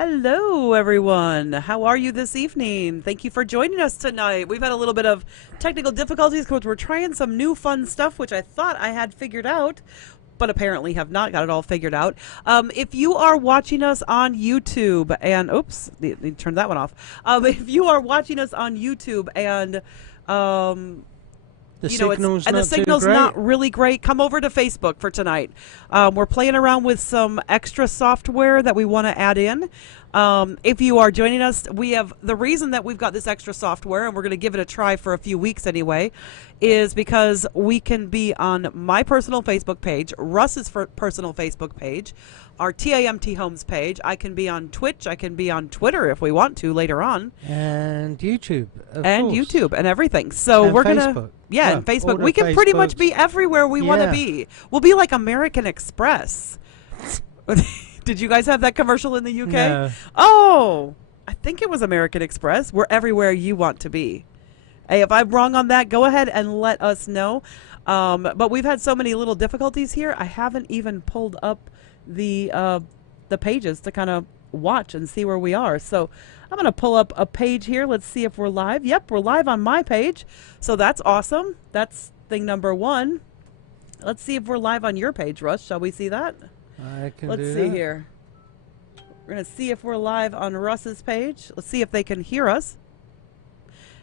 Hello, everyone. How are you this evening? Thank you for joining us tonight. We've had a little bit of technical difficulties because we're trying some new fun stuff, which I thought I had figured out, but apparently have not got it all figured out. If you are watching us on YouTube, and oops, need to turn that one off. If you are watching us on YouTube and The you know, signal's and the not too signal's great. not really great, come over to Facebook for tonight. We're playing around with some extra software that we want to add in. If you are joining us, we have the reason that we've got this extra software, and we're going to give it a try for a few weeks anyway, is because we can be on my personal Facebook page, Russ's personal Facebook page, our TAMT Homes page. I can be on Twitch. I can be on Twitter if we want to later on. And YouTube, of And course. YouTube and everything. So And we're going to... Facebook. Yeah, Yeah, and Facebook. all the We can pretty much Facebooks. be everywhere we want to Yeah. be. We'll be like American Express. Did you guys have that commercial in the UK? No. Oh, I think it was American Express. We're everywhere you want to be. Hey, if I'm wrong on that, go ahead and let us know. But we've had so many little difficulties here. I haven't even pulled up the pages to kind of watch and see where we are. So I'm going to pull up a page here. Let's see if we're live. Yep, we're live on my page. So that's awesome. That's thing number one. Let's see if we're live on your page, Russ. Shall we see that? I can Let's do see that. here. We're going to see if we're live on Russ's page. Let's see if they can hear us.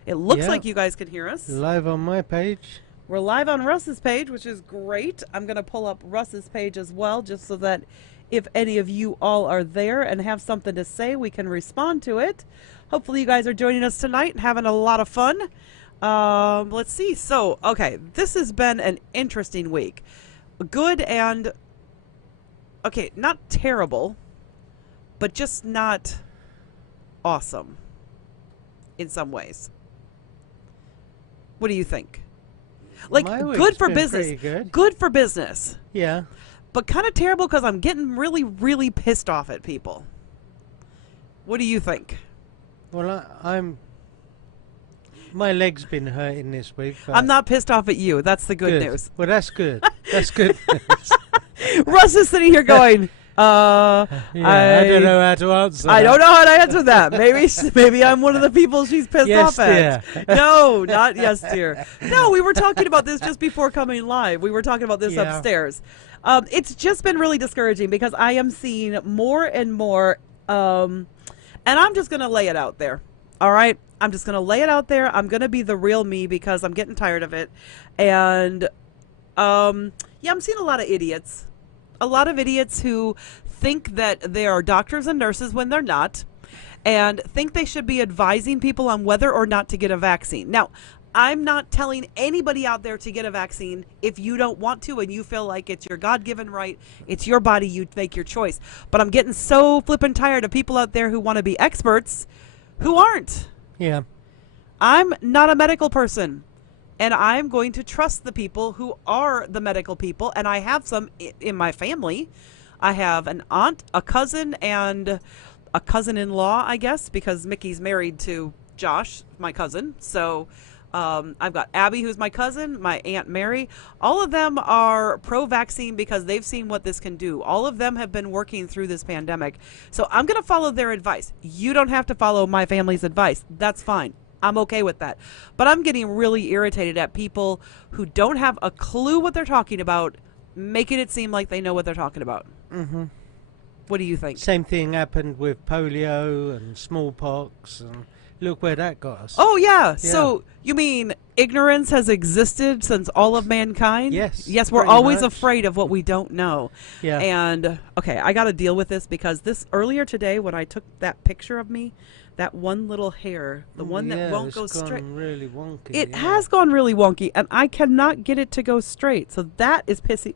It looks Yeah. like you guys can hear us. Live on my page. We're live on Russ's page, which is great. I'm going to pull up Russ's page as well, just so that if any of you all are there and have something to say, we can respond to it. Hopefully you guys are joining us tonight and having a lot of fun. Let's see. So, okay, this has been an interesting week. Good and, okay, not terrible, but just not awesome in some ways. What do you think? Like, My good week's for been business. pretty good. Good for business. Yeah. But kind of terrible because I'm getting really, really pissed off at people. What do you think? Well, I'm. My leg's been hurting this week. But I'm not pissed off at you. That's the good news. Well, that's good. That's good news. Russ is sitting here going, Yeah, I don't know how to answer. I that. don't know how to answer that. Maybe I'm one of the people she's pissed Yes, off at. dear. No, not yes, dear. No, we were talking about this just before coming live. We were talking about this Yeah. upstairs. It's just been really discouraging because I am seeing more and more, and I'm just going to lay it out there. All right? I'm just going to lay it out there. I'm going to be the real me because I'm getting tired of it. And, yeah, I'm seeing a lot of idiots. A lot of idiots who think that they are doctors and nurses when they're not, and think they should be advising people on whether or not to get a vaccine. Now, I'm not telling anybody out there to get a vaccine if you don't want to and you feel like it's your God-given right, it's your body, you make your choice. But I'm getting so flippin' tired of people out there who want to be experts who aren't. Yeah. I'm not a medical person, and I'm going to trust the people who are the medical people, and I have some in my family. I have an aunt, a cousin, and a cousin-in-law, I guess, because Mickey's married to Josh, my cousin. So I've got Abby, who's my cousin, my Aunt Mary. All of them are pro-vaccine because they've seen what this can do. All of them have been working through this pandemic. So I'm going to follow their advice. You don't have to follow my family's advice. That's fine. I'm okay with that. But I'm getting really irritated at people who don't have a clue what they're talking about, making it seem like they know what they're talking about. Mm-hmm. What do you think? Same thing happened with polio and smallpox, and look where that got us. Oh, yeah. So you mean ignorance has existed since all of mankind? Yes, Yes, we're pretty always much. afraid of what we don't know. Yeah. And, okay, I got to deal with this because this earlier today when I took that picture of me, that one little hair, the one that won't go it's straight. gone really wonky. It yeah. has gone really wonky, and I cannot get it to go straight. So that is pissy.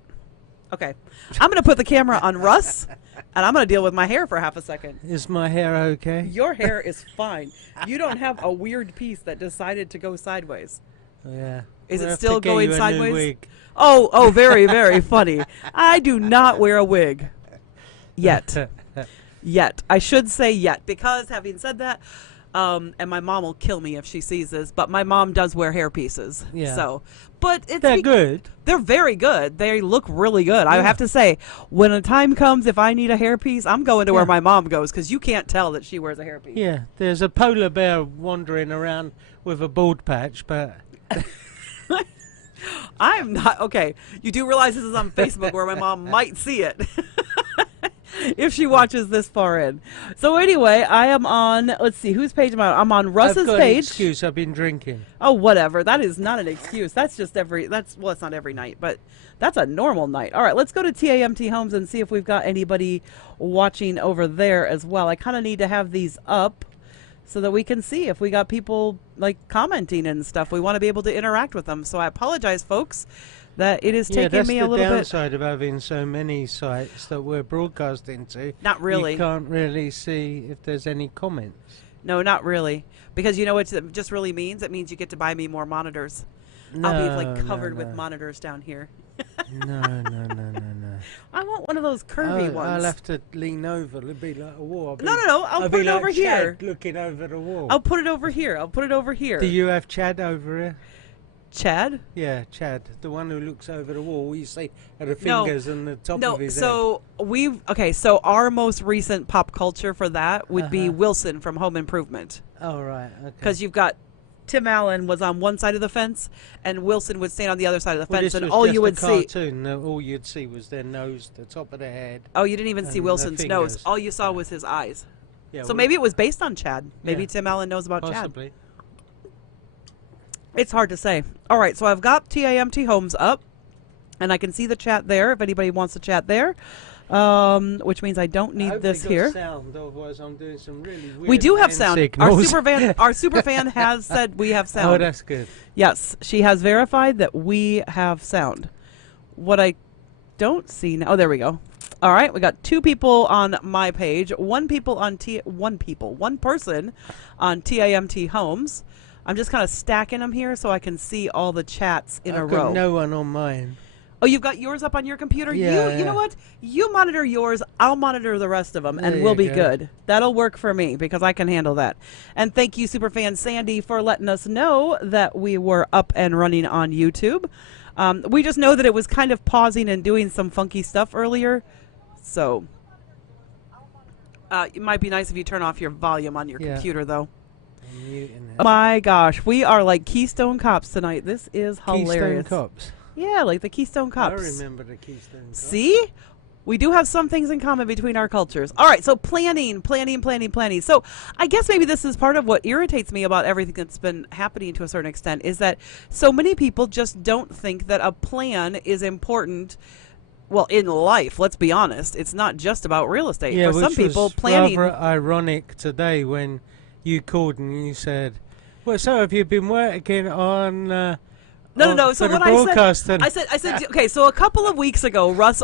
Okay. I'm going to put the camera on Russ, and I'm going to deal with my hair for half a second. Is my hair okay? Your hair is fine. You don't have a weird piece that decided to go sideways. Yeah. Is We'll it have still to get going you a new sideways? wig. Oh, very, very funny. I do not wear a wig. Yet. Yet. I should say yet, because having said that, And my mom will kill me if she sees this, but my mom does wear hair pieces. Yeah. So, but it's They're good. They're very good. They look really good. I have to say, when a time comes, if I need a hairpiece, I'm going to where my mom goes because you can't tell that she wears a hairpiece. Yeah, there's a polar bear wandering around with a bald patch, but I'm not okay. You do realize this is on Facebook where my mom might see it if she watches this far in. So anyway, I am on. Let's see, whose page am I on? I'm on Russ's I've got an page. excuse. I've been drinking. Oh, whatever. That is not an excuse. That's just well, it's not every night, but that's a normal night. All right, let's go to TAMT Homes and see if we've got anybody watching over there as well. I kind of need to have these up so that we can see if we got people like commenting and stuff. We want to be able to interact with them. So I apologize, folks, that it is taking me a little bit. That's the downside of having so many sites that we're broadcasting to. Not really. You can't really see if there's any comments. No, not really. Because you know what it just really means? It means you get to buy me more monitors. No, I'll be like covered no. with monitors down here. No. I want one of those curvy ones. I'll have to lean over. It'll be like a wall. No. I'll put it over here. Chad looking over the wall. I'll put it over here. Do you have Chad over here? Chad? Yeah, Chad, the one who looks over the wall. You see the fingers and the top of his so so our most recent pop culture for that would be Wilson from Home Improvement. Oh, right, okay. Because you've got Tim Allen was on one side of the fence, and Wilson would stand on the other side of the fence, this and was all just you would a see. cartoon. All you'd see was their nose, the top of their head. Oh, you didn't even see and Wilson's their nose. fingers. All you saw was his eyes. Yeah, So maybe it was based on Chad. Maybe Yeah. Tim Allen knows about Chad. possibly. It's hard to say. All right, so I've got TAMT Homes up, and I can see the chat there if anybody wants to chat there, which means I don't I need hope this they got here. sound, otherwise I'm doing some really weird We do have hand sound. signals. Our super fan has said we have sound. Oh, that's good. Yes, she has verified that we have sound. What I don't see now. Oh, there we go. All right, we got 2 people on my page, one person on TAMT Homes. I'm just kind of stacking them here so I can see all the chats in a I've row. got no one on mine. Oh, you've got yours up on your computer? Yeah, You know what? You monitor yours, I'll monitor the rest of them, and There we'll you be go. good. That'll work for me because I can handle that. And thank you, Superfan Sandy, for letting us know that we were up and running on YouTube. We just know that it was kind of pausing and doing some funky stuff earlier. So it might be nice if you turn off your volume on your Yeah. computer, though. I'm muting it. Oh my gosh, we are like Keystone Cops tonight. This is hilarious. Keystone Cops. Yeah, like the Keystone Cops. I remember the Keystone Cops. See? We do have some things in common between our cultures. All right, so planning. So I guess maybe this is part of what irritates me about everything that's been happening to a certain extent is that so many people just don't think that a plan is important. Well, in life, let's be honest, it's not just about real estate. Yeah, For some which people, was planning. rather ironic today when you called and you said, "Well, so have you been working on?" No. So for the what I broadcast said, and- I said, okay. So a couple of weeks ago, Russ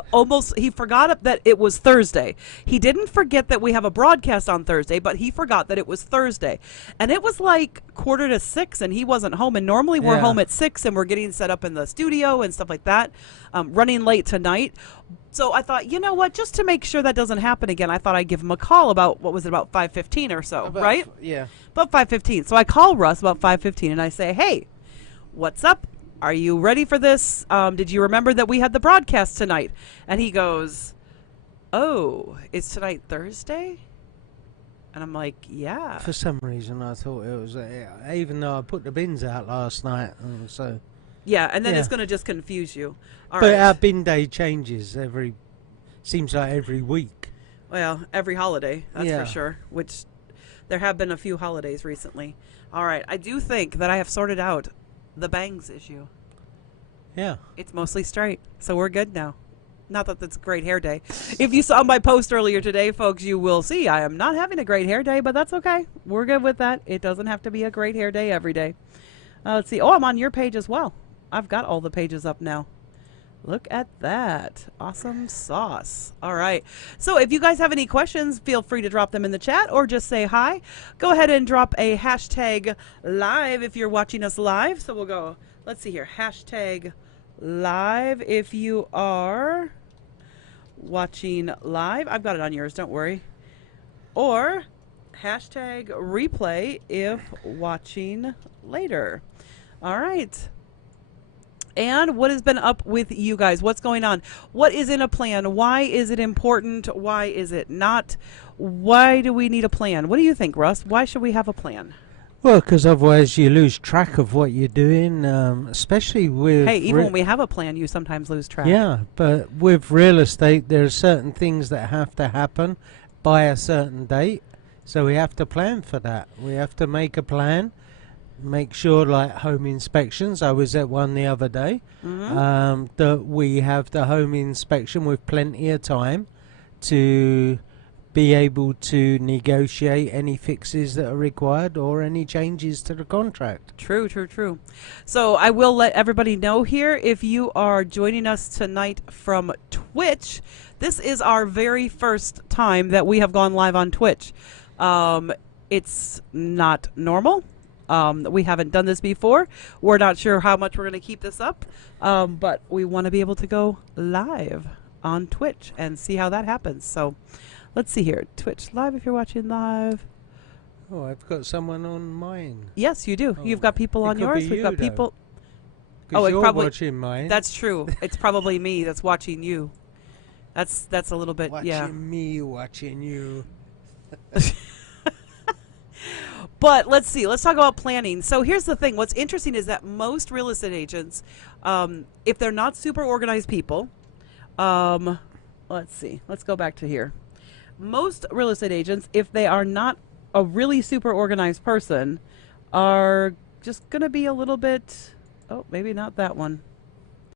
he forgot that it was Thursday. He didn't forget that we have a broadcast on Thursday, but he forgot that it was Thursday, and it was like 5:45, and he wasn't home. And normally we're Yeah. home at 6, and we're getting set up in the studio and stuff like that. Running late tonight. So I thought, you know what? Just to make sure that doesn't happen again, I thought I'd give him a call about about 5:15 or so, right? Yeah. About 5:15. So I call Russ about 5:15 and I say, "Hey, what's up? Are you ready for this? Did you remember that we had the broadcast tonight?" And he goes, "Oh, is tonight Thursday?" And I'm like, "Yeah." For some reason, I thought it was, even though I put the bins out last night, so. Yeah, and then Yeah. it's going to just confuse you. All But right. our bin day changes seems like every week. Well, every holiday, that's Yeah. for sure, which there have been a few holidays recently. All right, I do think that I have sorted out the bangs issue. Yeah. It's mostly straight, so we're good now. Not that it's a great hair day. If you saw my post earlier today, folks, you will see I am not having a great hair day, but that's okay. We're good with that. It doesn't have to be a great hair day every day. Let's see. Oh, I'm on your page as well. I've got all the pages up now. Look at that. Awesome sauce. All right. So if you guys have any questions, feel free to drop them in the chat or just say hi. Go ahead and drop a hashtag live if you're watching us live. So we'll go, let's see here, hashtag live if you are watching live. I've got it on yours, don't worry. Or Hashtag replay if watching later. All right. And what has been up with you guys? What's going on? What is in a plan? Why is it important? Why is it not? Why do we need a plan? What do you think, Russ? Why should we have a plan? Well, because otherwise you lose track of what you're doing, especially with... Hey, even when we have a plan, you sometimes lose track. Yeah, but with real estate, there are certain things that have to happen by a certain date. So we have to plan for that. We have to make a plan. Make sure, like home inspections, I was at one the other day, that we have the home inspection with plenty of time to be able to negotiate any fixes that are required or any changes to the contract. True, true, true. So I will let everybody know here, if you are joining us tonight from Twitch, this is our very first time that we have gone live on Twitch. It's not normal. We haven't done this before. We're not sure how much we're going to keep this up, but we want to be able to go live on Twitch and see how that happens. So let's see here. Twitch live if you're watching live. Oh, I've got someone on mine. Yes, you do. Oh, You've got people it on could yours. be We've you, got though. people. 'Cause Oh, it you're probably- watching mine. That's true. It's probably me that's watching you. That's a little bit, watching yeah. me, watching you. But let's see. Let's talk about planning. So here's the thing. What's interesting is that most real estate agents, if they're not super organized people, let's see. Let's go back to here. Most real estate agents, if they are not a really super organized person, are just going to be a little bit... Oh, maybe not that one.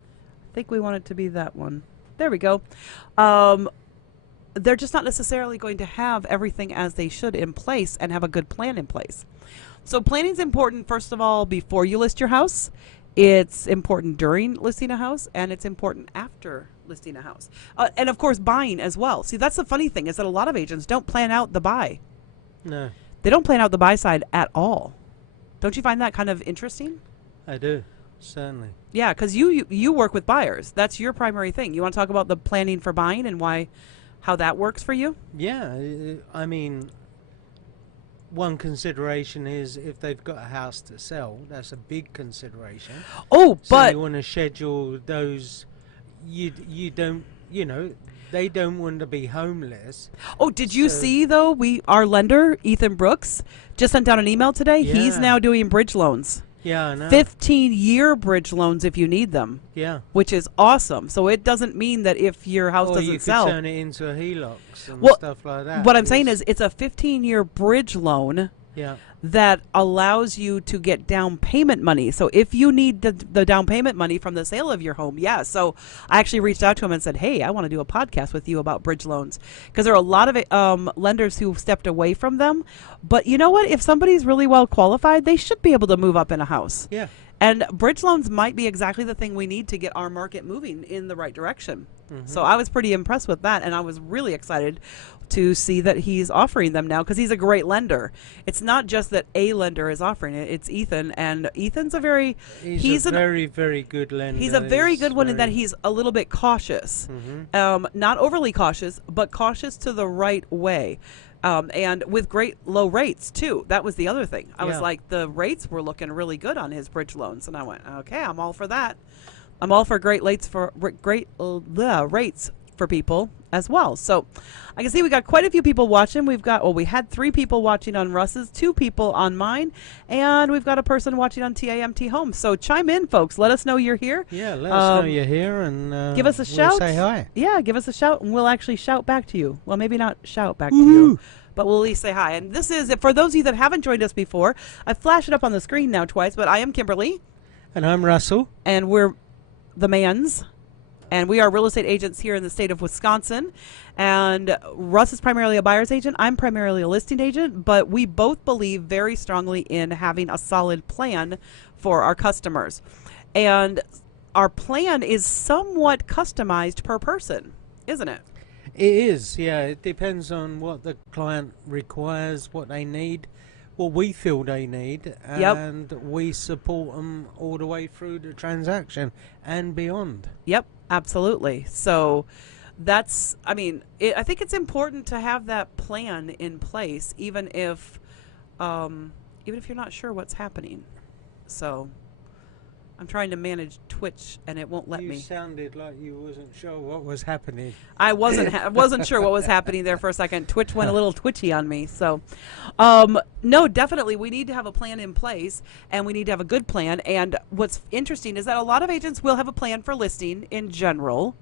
I think we want it to be that one. There we go. They're just not necessarily going to have everything as they should in place and have a good plan in place. So planning is important, first of all, before you list your house. It's important during listing a house, and it's important after listing a house. And of course, buying as well. See, that's the funny thing, is that a lot of agents don't plan out the buy. No, They don't plan out the buy side at all. Don't you find that kind of interesting? I do, certainly. Yeah, because you work with buyers. That's your primary thing. You want to talk about the planning for buying and how that works for you? Yeah, I mean, one consideration is if they've got a house to sell. That's a big consideration. Oh, So but you want to schedule those. You don't, they don't want to be homeless. oh, did you So- see though? Our lender Ethan Brooks just sent out an email today. He's Yeah. now doing bridge loans, Yeah, I know. 15-year bridge loans if you need them, Yeah. which is awesome. So it doesn't mean that if your house Or doesn't you could sell. turn it into a HELOCs and Well, stuff like that. What I'm saying is, it's a 15-year bridge loan yeah, that allows you to get down payment money. So if you need the down payment money from the sale of your home, yeah. So I actually reached out to him and said, hey, I want to do a podcast with you about bridge loans, because there are a lot of lenders who stepped away from them. But you know what? If somebody's really well qualified, they should be able to move up in a house. yeah. And bridge loans might be exactly the thing we need to get our market moving in the right direction. So I was pretty impressed with that, and I was really excited to see that he's offering them now, because he's a great lender. It's not just that a lender is offering it; it's Ethan, and Ethan's a very He's a very, very good lender. he's a very good one in that very- he's a little bit cautious, Mhm. not overly cautious, but cautious to the right way. And with great low rates too. That was the other thing. I was Yeah. like, the rates were looking really good on his bridge loans, and I went, okay, I'm all for that. I'm all for great rates for people as well. So I can see we got quite a few people watching. We had 3 people watching on Russ's, 2 people on mine, and we've got a person watching on TAMT Home. So chime in, folks. Let us know you're here. Yeah, let us know Um, you're here and give us a we'll shout. say hi. Yeah, give us a shout, and we'll actually shout back to you. Well, maybe not shout back to you, but we'll at least say hi. And this is, for those of you that haven't joined us before, I flash it up on the screen now twice, but I am Kimberly, And I'm Russell. and we're the Mans, and we are real estate agents here in the state of Wisconsin. And Russ is primarily a buyer's agent. I'm primarily a listing agent, but we both believe very strongly in having a solid plan for our customers. And our plan is somewhat customized per person, isn't it? It is, yeah. It depends on what the client requires, what they need, what we feel they need, Yep. and we support them all the way through the transaction and beyond. Yep, absolutely. So that's, I mean, I think it's important to have that plan in place, even if you're not sure what's happening. So I'm trying to manage Twitch and it won't let You me. sounded like you wasn't sure what was happening. I wasn't sure what was happening there for a second. Twitch went a little twitchy on me. So, no, definitely we need to have a plan in place, and we need to have a good plan. And what's interesting is that a lot of agents will have a plan for listing in general,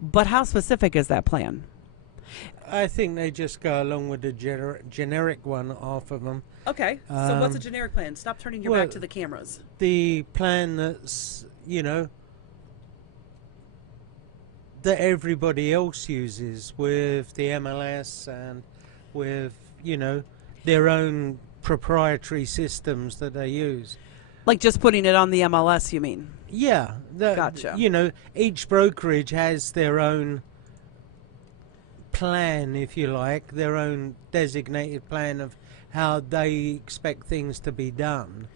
but how specific is that plan? I think they just go along with the generic one off of them. Okay, so what's a Um, generic plan? Stop turning your well- back to the cameras. The plan that's, that everybody else uses with the MLS and with, their own proprietary systems that they use. Like just putting it on the MLS, you mean? Yeah. Gotcha. Each brokerage has their own plan, if you like, their own designated plan of how they expect things to be done.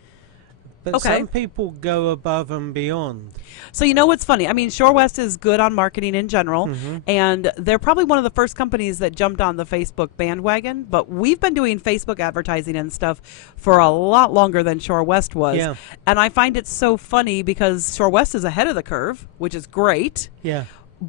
But Okay. some people go above and beyond. So you know what's funny? I mean, Shore West is good on marketing in general, and they're probably one of the first companies that jumped on the Facebook bandwagon. But we've been doing Facebook advertising and stuff for a lot longer than Shore West was. Yeah. And I find it so funny because Shore West is ahead of the curve, which is great. Yeah.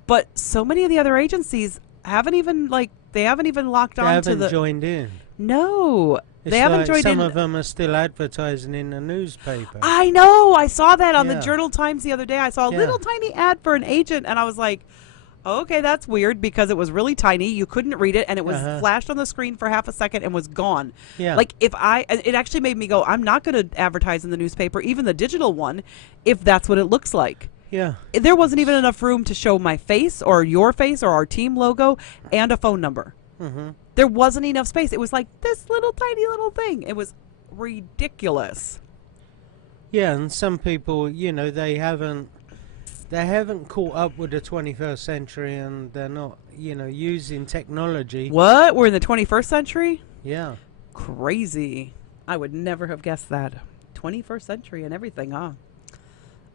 But so many of the other agencies haven't even locked They on to haven't the. joined in. No, It's they haven't like joined some in. of them are still advertising in the newspaper. I know. I saw that on the Yeah. Journal Times the other day. I saw a Yeah. little tiny ad for an agent, and I was like, okay, that's weird because it was really tiny. You couldn't read it, and it was flashed on the screen for half a second and was gone. Yeah. Like, it actually made me go, I'm not going to advertise in the newspaper, even the digital one, if that's what it looks like. Yeah. There wasn't even enough room to show my face or your face or our team logo and a phone number. Mm-hmm. There wasn't enough space. It was like this little tiny little thing. It was ridiculous. Yeah, and some people, they haven't caught up with the 21st century, and they're not, using technology. What? We're in the 21st century? Yeah. Crazy. I would never have guessed that. 21st century and everything, huh?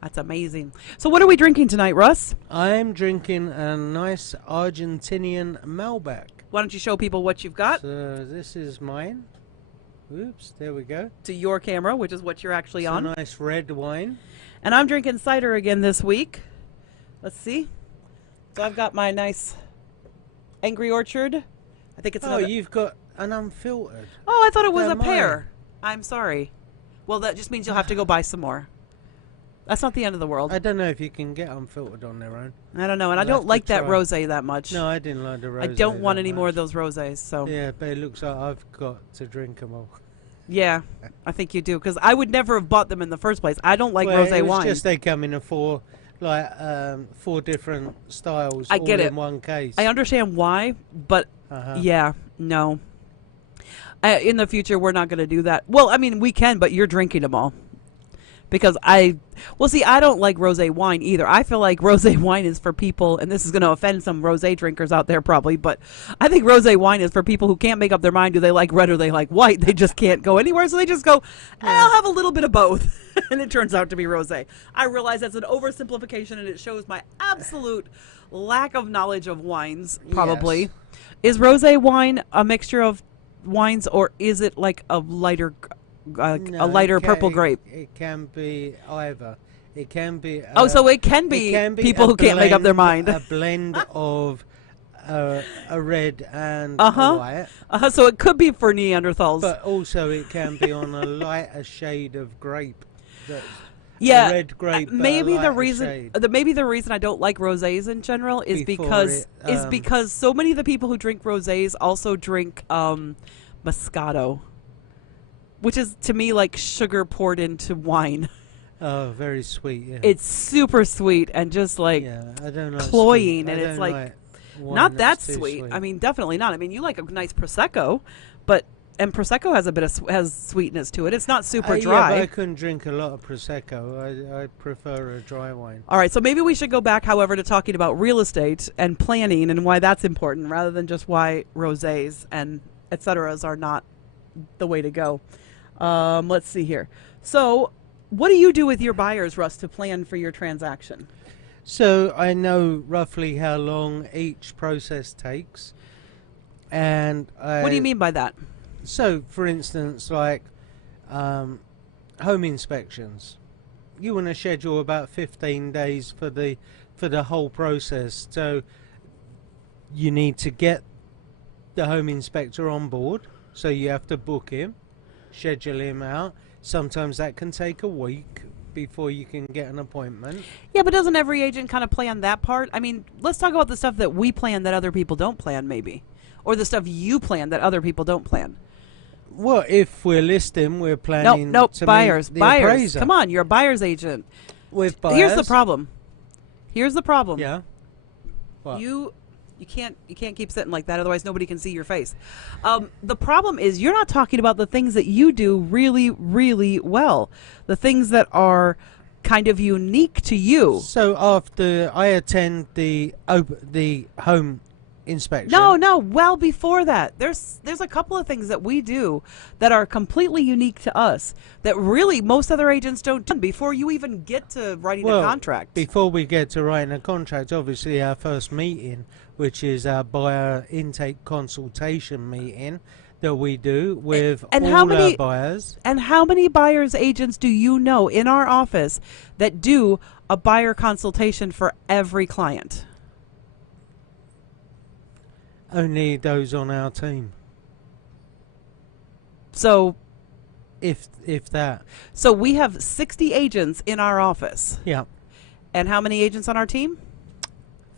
That's amazing. So what are we drinking tonight, Russ? I'm drinking a nice Argentinian Malbec. Why don't you show people what you've got So this is mine. Oops, there we go. to your camera, which is what you're actually It's on. a nice red wine. And I'm drinking cider again this week. Let's see. So I've got my nice Angry Orchard. I think it's Oh, another. you've got an unfiltered. Oh, I thought it was They're a pear. I'm sorry. Well, that just means you'll have to go buy some more. That's not the end of the world. I don't know if you can get unfiltered on their own. I don't know, and I I'll don't have to like that try. rosé that much. No, I didn't like the rosé. I don't want that any more of much. those rosés. So Yeah, but it looks like I've got to drink them all. yeah, I think you do because I would never have bought them in the first place. I don't like Well, rosé it was wine. just they come in four different styles. I all get it. in one case. I understand why, but Uh-huh. yeah, no. In the future, we're not going to do that. Well, I mean, we can, but you're drinking them all. Because I don't like rosé wine either. I feel like rosé wine is for people, and this is going to offend some rosé drinkers out there probably, but I think rosé wine is for people who can't make up their mind. Do they like red or they like white? They just can't go anywhere, so they just go, I'll have a little bit of both. And it turns out to be rosé. I realize that's an oversimplification, and it shows my absolute lack of knowledge of wines, probably. Yes. Is rosé wine a mixture of wines, or is it like a lighter No, a lighter it purple grape? It can be either. It can be. Oh, so it can be people a who can't make up their blend- mind. A blend of a red and Uh-huh. a white, So it could be for Neanderthals. but also it can be on a lighter shade of grape. That's yeah, red grape. but a maybe the lighter reason shade. maybe the reason I don't like rosés in general is Before because it, because so many of the people who drink rosés also drink Moscato, which is to me like sugar poured into wine. Oh, very sweet. Yeah. It's super sweet and just like yeah, I don't like cloying, sweet. and I it's don't like wine not that that's too sweet. I mean, definitely not. I mean, you like a nice prosecco, and prosecco has a bit of has sweetness to it. It's not super Yeah, dry. but I couldn't drink a lot of prosecco. I prefer a dry wine. All right, so maybe we should go back, however, to talking about real estate and planning and why that's important, rather than just why rosés and et ceteras are not the way to go. Let's see here. So, what do you do with your buyers, Russ, to plan for your transaction? So I know roughly how long each process takes, and What do you mean by that? So, for instance, like home inspections, you want to schedule about 15 days for the whole process. So you need to get the home inspector on board. So you have to book him, schedule him out. Sometimes that can take a week before you can get an appointment. Yeah, but doesn't every agent kind of plan that part? I mean, let's talk about the stuff that we plan that other people don't plan, maybe. Or the stuff you plan that other people don't plan. Well, if we're listing, we're planning Nope, to buyers, meet the buyers. appraiser. Come on, you're a buyer's agent. With buyers. Here's the problem. Here's the problem. Yeah. What? You can't keep sitting like that, otherwise nobody can see your face. The problem is you're not talking about the things that you do really, really well. The things that are kind of unique to you. So after I attend the home inspection. No, well before that. There's a couple of things that we do that are completely unique to us that really most other agents don't do before you even get to writing a contract. Before we get to writing a contract, obviously our first meeting, which is our buyer intake consultation meeting that we do with and all how many, our buyers. And how many buyers agents do you know in our office that do a buyer consultation for every client? Only those on our team. So If that. So we have 60 agents in our office. Yeah. And how many agents on our team?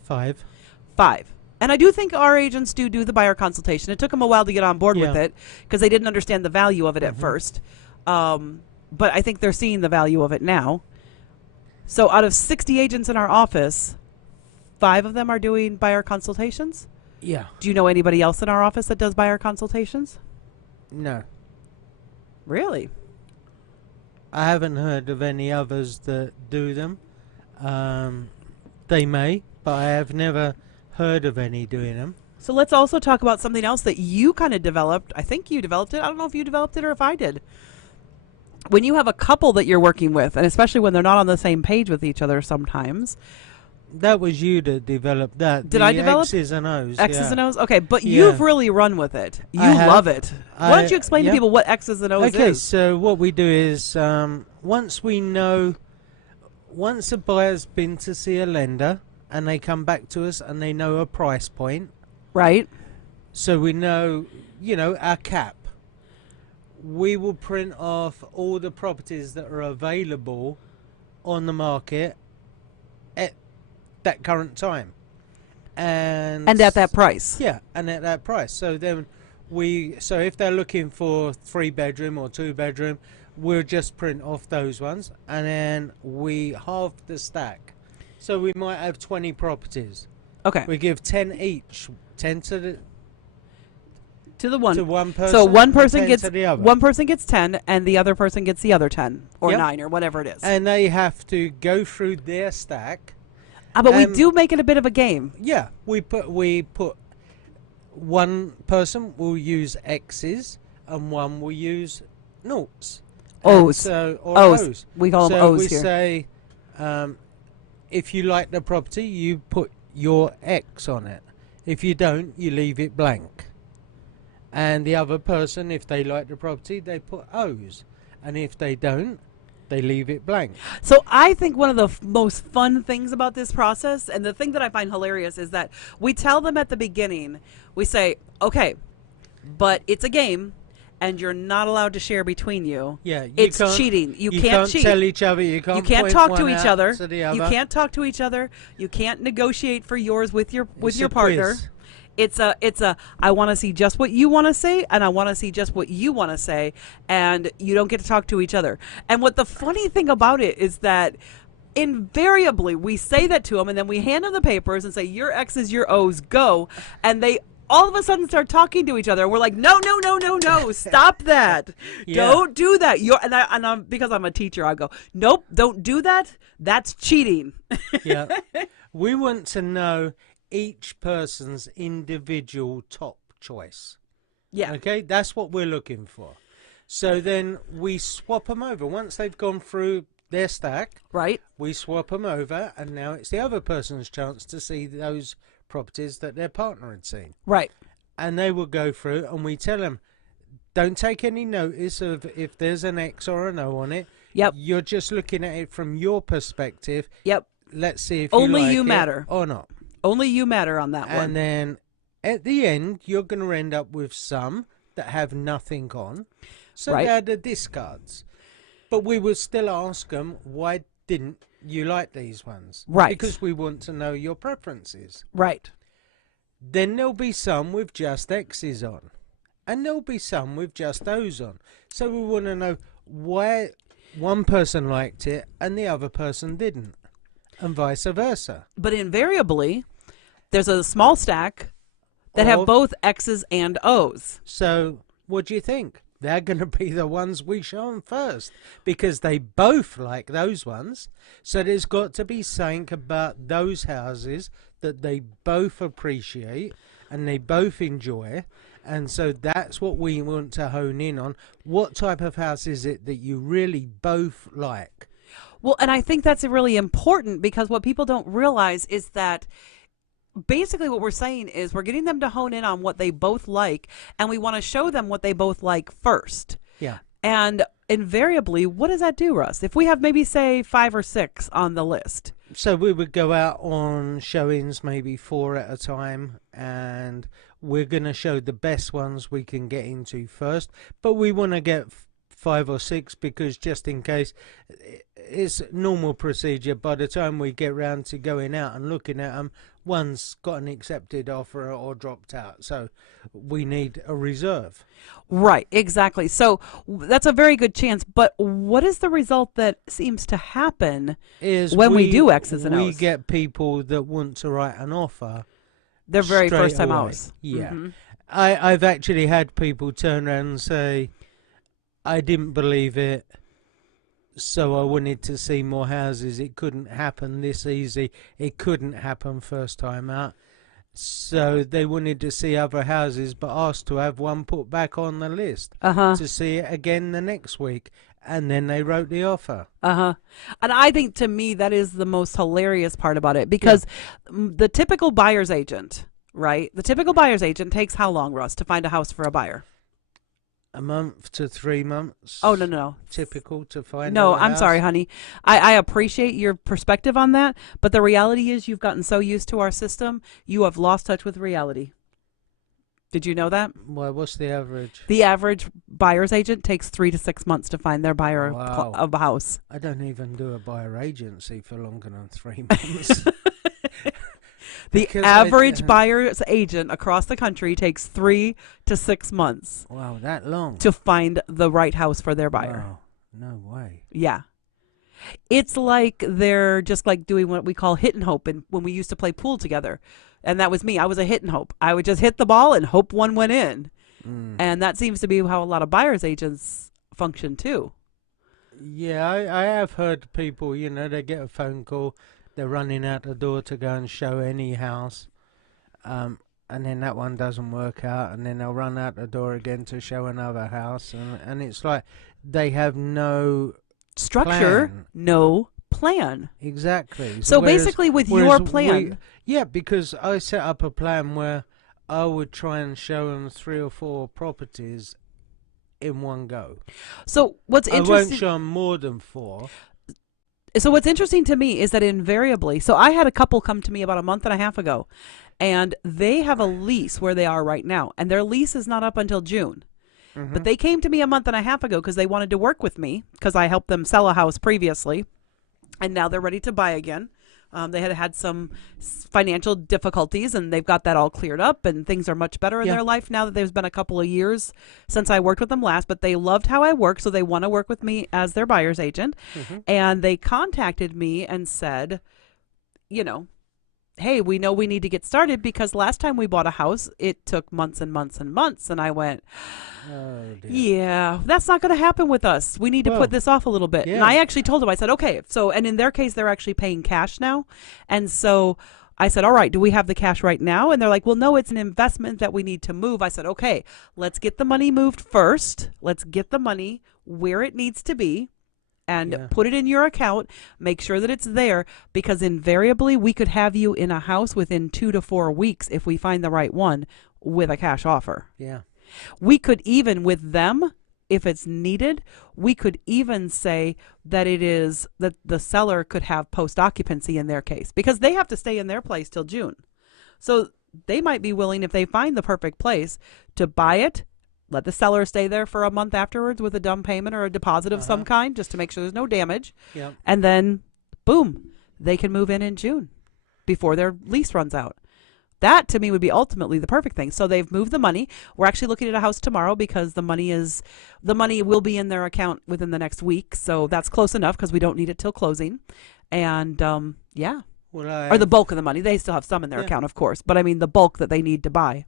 5. 5. And I do think our agents do the buyer consultation. It took them a while to get on board with it because they didn't understand the value of it at first. But I think they're seeing the value of it now. So out of 60 agents in our office, 5 of them are doing buyer consultations? Yeah. Do you know anybody else in our office that does buyer consultations? No. Really? I haven't heard of any others that do them. They may, but I have never heard of any doing them. So let's also talk about something else that you kind of developed. I think you developed it. I don't know if you developed it or if I did. When you have a couple that you're working with, and especially when they're not on the same page with each other sometimes. That was you that developed that. Did I develop? X's and O's. X's and O's? Okay, but you've really run with it. You love it. Why don't you explain to people what X's and O's is? Okay, so what we do is once a buyer's been to see a lender and they come back to us and they know a price point. Right. So we know, our cap. We will print off all the properties that are available on the market at that current time. And at that price. Yeah, and at that price. So then so if they're looking for 3-bedroom or 2-bedroom, we'll just print off those ones and then we halve the stack. So we might have 20 properties. Okay. We give 10 each, 10 to one person. So one person gets 10 and the other person gets the other 10 or 9 or whatever it is. And they have to go through their stack. But we do make it a bit of a game. Yeah, we put one person will use X's and one will use noughts. O's. O's. We call them O's here. here. So we say, if you like the property, you put your X on it. If you don't, you leave it blank. And the other person, if they like the property, they put O's. And if they don't, they leave it blank. So I think one of the most fun things about this process, and the thing that I find hilarious, is that we tell them at the beginning, we say, okay, but it's a game, and you're not allowed to share between you. Yeah, it's cheating. You can't cheat. Tell each other. You can't talk to each other. You can't talk to each other. You can't negotiate for yours with your partner. Quiz. It's a I want to see just what you want to say, and I want to see just what you want to say, and you don't get to talk to each other. And what the funny thing about it is that invariably we say that to them, and then we hand them the papers and say, your X's, your O's, go, and they all of a sudden start talking to each other. And we're like, no, stop that. Don't do that. I'm because I'm a teacher, I go, nope, don't do that. That's cheating. Yeah. We want to know each person's individual top choice. Yeah. Okay, that's what we're looking for. So then we swap them over. Once they've gone through their stack, Right. we swap them over, and now it's the other person's chance to see those properties that their partner had seen. Right. And they will go through, and we tell them, don't take any notice of if there's an X or an O on it. Yep. You're just looking at it from your perspective. Yep. Let's see if Only you like you it matter. or not. Only you matter on that one. And then at the end, you're going to end up with some that have nothing on. So Right. they're the discards. But we will still ask them, why didn't you like these ones? Right. Because we want to know your preferences. Right. Then there'll be some with just X's on. And there'll be some with just O's on. So we want to know why one person liked it and the other person didn't. And vice versa. But invariably, there's a small stack that have Of- both X's and O's. So what do you think? They're going to be the ones we show them first because they both like those ones. So there's got to be something about those houses that they both appreciate and they both enjoy. And so that's what we want to hone in on. What type of house is it that you really both like? Well, and I think that's really important because what people don't realize is that basically what we're saying is we're getting them to hone in on what they both like, and we want to show them what they both like first. Yeah. And invariably, what does that do, Russ? If we have maybe, say, 5 or 6 on the list. So we would go out on showings, maybe 4 at a time, and we're going to show the best ones we can get into first. But we want to get 5 or 6 because just in case, it's normal procedure. By the time we get round to going out and looking at them, one's got an accepted offer or dropped out. So we need a reserve. Right, exactly. So that's a very good chance. But what is the result that seems to happen Is when we do X's and we O's? get people that want to write an offer. Their very straight first time away. house. Yeah. Mhm. I've actually had people turn around and say, I didn't believe it, so I wanted to see more houses. It couldn't happen this easy. It couldn't happen first time out. So they wanted to see other houses, but asked to have one put back on the list Uh-huh. to see it again the next week. And then they wrote the offer. Uh-huh. And I think to me that is the most hilarious part about it because the typical buyer's agent, right? The typical buyer's agent takes how long, Russ, to find a house for a buyer? A month to 3 months. Oh, no. Typical to find No, a I'm house. sorry, honey. I appreciate your perspective on that, but the reality is you've gotten so used to our system, you have lost touch with reality. Did you know that? Well, what's the average? The average buyer's agent takes 3 to 6 months to find their buyer Wow. of a house. I don't even do a buyer agency for longer than 3 months. The Because average buyer's agent across the country takes 3 to 6 months Wow, that long? to find the right house for their buyer. Wow, no way. Yeah. It's like they're just like doing what we call hit and hope, and when we used to play pool together. And that was me. I was a hit and hope. I would just hit the ball and hope one went in. And that seems to be how a lot of buyer's agents function too. Yeah, I have heard people, they get a phone call, they're running out the door to go and show any house, and then that one doesn't work out, and then they'll run out the door again to show another house, and it's like they have no Structure, plan. no plan. Exactly. So Whereas- basically with whereas your plan, yeah, because I set up a plan where I would try and show them 3 or 4 properties in one go. so what's I won't interesting show them more than 4. So what's interesting to me is that invariably, so I had a couple come to me about a month and a half ago, and they have a lease where they are right now, and their lease is not up until June. But they came to me a month and a half ago because they wanted to work with me because I helped them sell a house previously, and now they're ready to buy again. They had had some financial difficulties, and they've got that all cleared up, and things are much better in Yeah. their life now that there's been a couple of years since I worked with them last. But they loved how I work, so they want to work with me as their buyer's agent. And they contacted me and said, hey, we know we need to get started because last time we bought a house, it took months and months and months. And I went, Oh, dear. yeah, that's not going to happen with us. We need to Well, put this off a little bit. And yeah. I actually told them, I said, okay. So, and in their case, they're actually paying cash now. And so I said, all right, do we have the cash right now? And they're like, well, no, it's an investment that we need to move. I said, okay, let's get the money moved first. Let's get the money where it needs to be. and Yeah. put it in your account. Make sure that it's there, because invariably we could have you in a house within 2 to 4 weeks if we find the right one with a cash offer. Yeah. We could even, with them, if it's needed, we could even say that it is that the seller could have post occupancy in their case, because they have to stay in their place till June. So they might be willing, if they find the perfect place, to buy it, let the seller stay there for a month afterwards with a down payment or a deposit of some kind, just to make sure there's no damage. Yep. And then, boom, they can move in June before their lease runs out. That, to me, would be ultimately the perfect thing. So they've moved the money. We're actually looking at a house tomorrow because the money will be in their account within the next week. So that's close enough because we don't need it till closing. And yeah, Well, or the bulk of the money. They still have some in their account, of course, but I mean the bulk that they need to buy.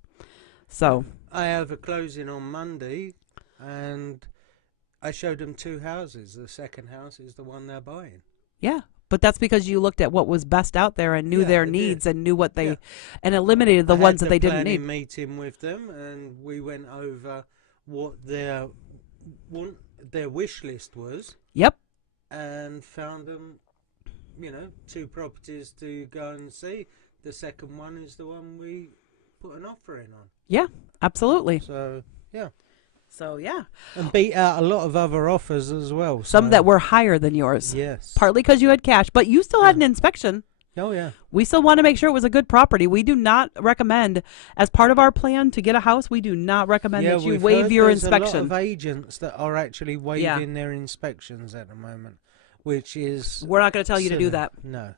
So I have a closing on Monday, and I showed them 2 houses. The second house is the one they're buying. yeah. But that's because you looked at what was best out there and knew their needs and knew what they, and eliminated the ones that they didn't need. I had a meeting with them, and we went over what their wish list was. Yep. And found them, 2 properties to go and see. The second one is the one we put an offer in on. Yeah, absolutely. So, yeah. So, yeah. And beat out a lot of other offers as well. Some that were higher than yours. Yes. Partly because you had cash, but you still had an inspection. Oh, yeah. We still want to make sure it was a good property. We do not recommend, as part of our plan to get a house, we do not recommend that you waive your inspection. There's a lot of agents that are actually waiving their inspections at the moment, which is... We're not going to tell you to do that. No.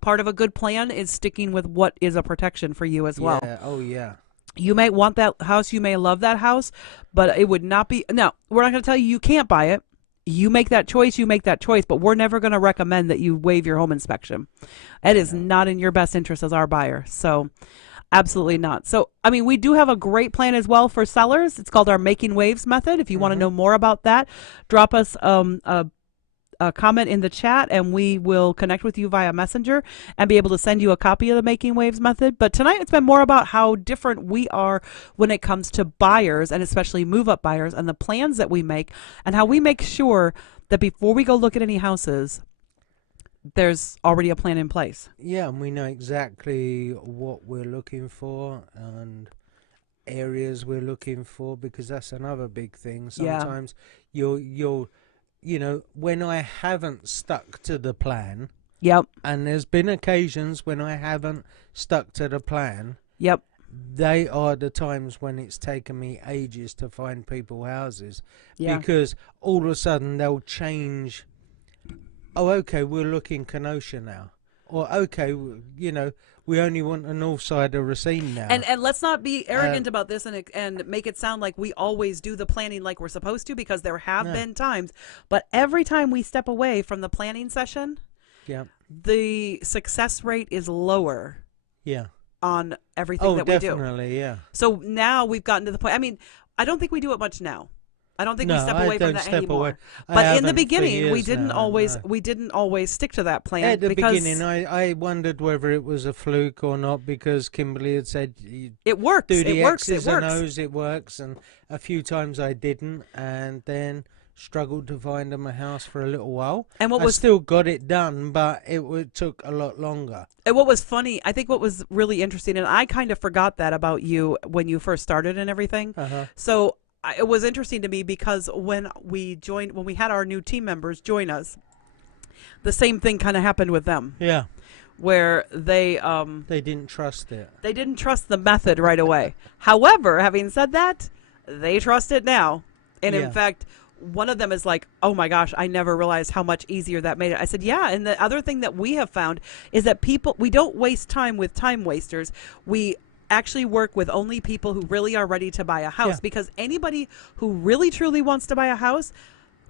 Part of a good plan is sticking with what is a protection for you as well. Yeah. Oh, yeah. You may want that house, you may love that house, but it would not be... No, we're not going to tell you you can't buy it. You make that choice, but we're never going to recommend that you waive your home inspection. It is not in your best interest as our buyer. So, absolutely not. So, I mean, we do have a great plan as well for sellers. It's called our Making Waves method. If you want to know more about that, drop us a comment in the chat, and we will connect with you via Messenger and be able to send you a copy of the Making Waves method. But tonight it's been more about how different we are when it comes to buyers, and especially move-up buyers, and the plans that we make, and how we make sure that before we go look at any houses, there's already a plan in place. Yeah, and we know exactly what we're looking for and areas we're looking for, because that's another big thing. Sometimes you'll when I haven't stuck to the plan. Yep. And there's been occasions when I haven't stuck to the plan. Yep. They are the times when it's taken me ages to find people houses. Yeah. Because all of a sudden they'll change. Oh, okay, we're looking Kenosha now. Or, okay, we only want the north side of Racine now. And let's not be arrogant about this and make it sound like we always do the planning like we're supposed to, because there have been times. But every time we step away from the planning session, the success rate is lower on everything that we do. Oh, definitely, yeah. So now we've gotten to the point. I mean, I don't think we do it much now. I don't think we step away from that anymore. But in the beginning, we didn't always stick to that plan. At the beginning, I wondered whether it was a fluke or not, because Kimberly had said it works. Do the it works. X's it works. and O's, it works, and a few times I didn't, and then struggled to find them a house for a little while. And I still got it done, but it took a lot longer. And what was funny, I think what was really interesting, and I kind of forgot that about you when you first started and everything. So it was interesting to me, because when we had our new team members join us, the same thing kind of happened with them. Yeah. Where they didn't trust it. They didn't trust the method right away. However, having said that, they trust it now. And in fact, one of them is like, oh my gosh, I never realized how much easier that made it. I said, yeah. And the other thing that we have found is that we don't waste time with time wasters. We actually work with only people who really are ready to buy a house, because anybody who really truly wants to buy a house,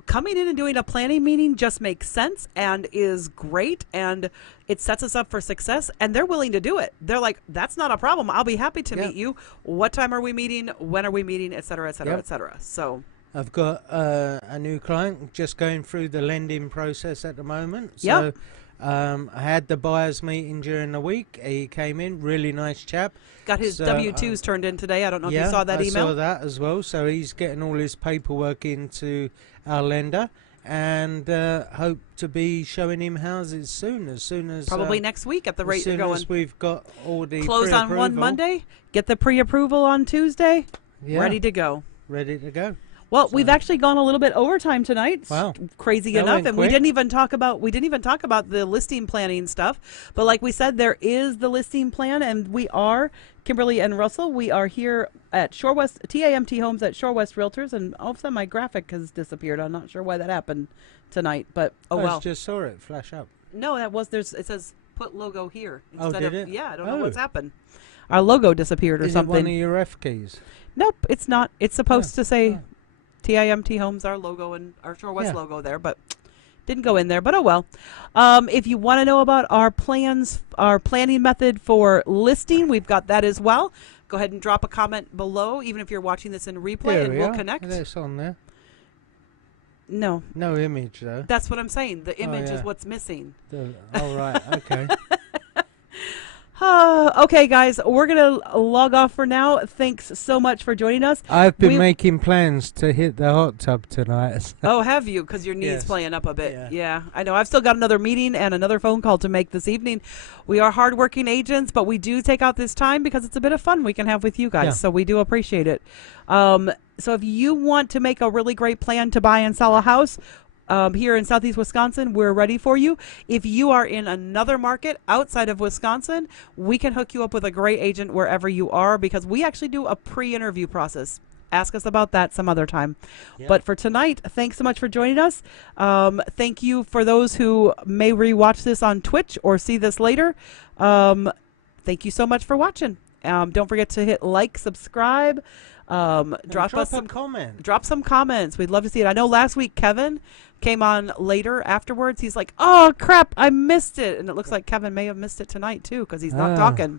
coming in and doing a planning meeting just makes sense and is great, and it sets us up for success, and they're willing to do it. They're like, that's not a problem. I'll be happy to meet you. What time are we meeting? When are we meeting? Et cetera, et cetera, et cetera. So I've got a new client just going through the lending process at the moment. So I had the buyers meeting during the week. He came in, really nice chap. Got his W-2s turned in today. I don't know if you saw that email. I saw that as well. So he's getting all his paperwork into our lender. and hope to be showing him houses soon. As soon as Probably next week at the rate you're as going. soon as we've got all the Close on one pre-approval. Monday, get the pre-approval on Tuesday, Yeah, ready to go. ready to go. Well, So- we've actually gone a little bit overtime tonight. Wow. Crazy That enough, went and we quick. didn't even talk about the listing planning stuff. But like we said, there is the listing plan, and we are Kimberly and Russell. We are here at Shore West TAMT Homes at Shore West Realtors, and all of a sudden my graphic has disappeared. I'm not sure why that happened tonight, but I well. just saw it flash up. No, that was it says put logo here Oh, instead did of it? yeah. I don't know Oh. what's happened. Our logo disappeared or Is something. it one of your F keys? Nope, it's not. It's supposed to say Oh. TIMT Homes, our logo, and our Shore West Yeah. logo there, but didn't go in there. But oh well. If you want to know about our plans, our planning method for listing, we've got that as well. Go ahead and drop a comment below, even if you're watching this in replay, There and we we'll are. connect. It's on there. No, No image though. that's what I'm saying. The image is yeah. what's missing. Oh right, okay. Okay, guys, we're going to log off for now. Thanks so much for joining us. I've been We- making plans to hit the hot tub tonight. Oh, have you? Because your knees Yes. playing up a bit. Yeah. Yeah, I know. I've still got another meeting and another phone call to make this evening. We are hardworking agents, but we do take out this time because it's a bit of fun we can have with you guys. Yeah. So we do appreciate it. So if you want to make a really great plan to buy and sell a house, here in Southeast Wisconsin, we're ready for you. If you are in another market outside of Wisconsin, we can hook you up with a great agent wherever you are because we actually do a pre-interview process. Ask us about that some other time. Yeah. But for tonight, thanks so much for joining us. Thank you for those who may rewatch this on Twitch or see this later. Thank you so much for watching. Don't forget to hit like, subscribe, drop us a some comment. drop some comments. We'd love to see it. I know last week Kevin came on later afterwards. He's like, "Oh crap, I missed it," and it looks like Kevin may have missed it tonight too because he's not Ah. talking.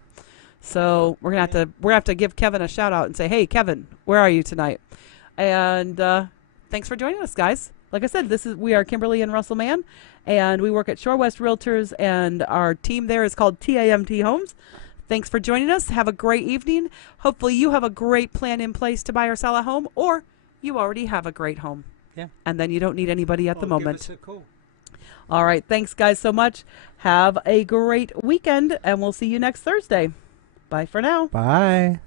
So we're gonna have to give Kevin a shout out and say, "Hey, Kevin, where are you tonight?" And thanks for joining us, guys. Like I said, we are Kimberly and Russell Mann, and we work at Shore West Realtors, and our team there is called TAMT Homes. Thanks for joining us. Have a great evening. Hopefully you have a great plan in place to buy or sell a home, or you already have a great home. Yeah. And then you don't need anybody at the Or moment. Give us a call. All right. Thanks, guys, so much. Have a great weekend, and we'll see you next Thursday. Bye for now. Bye.